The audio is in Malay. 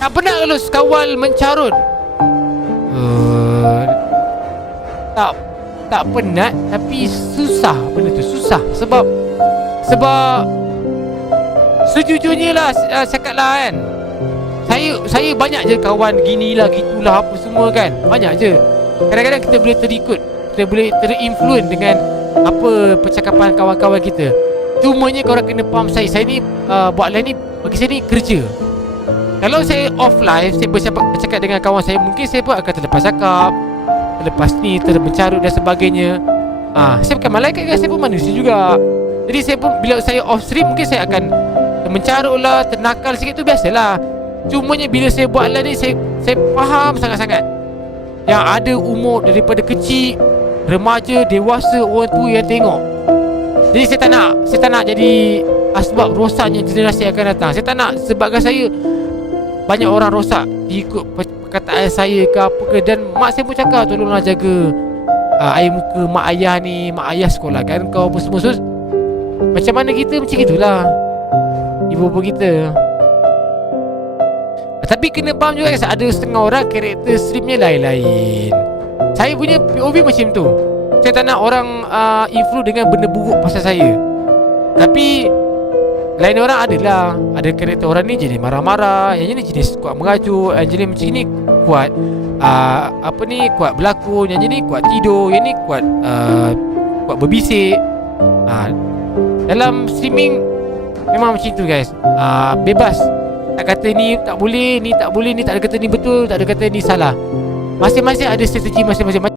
Tak pernah kalau kawal mencarut. Uh, Tak Tak penat Tapi susah benda tu Susah. Sebab Sebab Sejujurnya lah uh, Cakap lah kan. Saya Saya banyak je kawan Gini lah Gitulah apa semua kan. Banyak je. Kadang-kadang kita boleh terikut Kita boleh terinfluen dengan Apa percakapan kawan-kawan kita. Cumanya korang kena faham saya Saya ni uh, Buat lain ni Bagi saya ni kerja Kalau saya off live Saya bercakap, bercakap dengan kawan saya Mungkin saya pun akan terlepas cakap Terlepas ni Termencarut dan sebagainya. Ah, Saya bukan malaikat kan Saya pun manusia juga. Jadi saya pun Bila saya off stream Mungkin saya akan Termencarut lah Ternakal sikit tu biasalah. Cumanya bila saya buat live ni Saya, saya faham sangat-sangat. Yang ada umur Daripada kecil Remaja Dewasa Orang tua yang tengok. Jadi saya tak nak Saya tak nak jadi Asbab rosaknya generasi yang akan datang. Saya tak nak Sebabkan saya Banyak orang rosak Ikut per- perkataan saya ke apa ke. Dan mak saya pun cakap Tolonglah jaga uh, Air muka mak ayah ni Mak ayah sekolah kan Kau apa semua. So, Macam mana kita? Macam itulah Ibu-ibu kita. Tapi kena faham juga Ada setengah orang Karakter streamnya lain-lain. Saya punya POV macam tu. Saya tak nak orang uh, influ dengan benda buruk pasal saya. Tapi Lain orang adalah Ada karakter orang ni jenis marah-marah Yang ni jenis kuat mengajuk Yang jenis macam ni kuat uh, Apa ni kuat berlakon Yang ni kuat tidur Yang ni kuat uh, Kuat berbisik. Uh, Dalam streaming Memang macam tu guys. Uh, Bebas. Tak kata ni tak boleh Ni tak boleh Ni tak ada kata ni betul Tak ada kata ni salah. Masing-masing ada strategi masing-masing